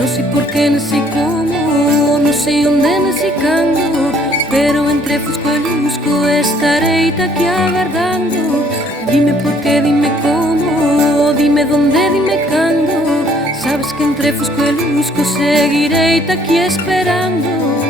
Non sei por que, non sei como, non sei onde, non sei cando, pero entre fusco e lusco estarei aquí agardando. Dime por qué, dime como, dime donde, dime cando. Sabes que entre fusco e lusco seguirei aquí esperando.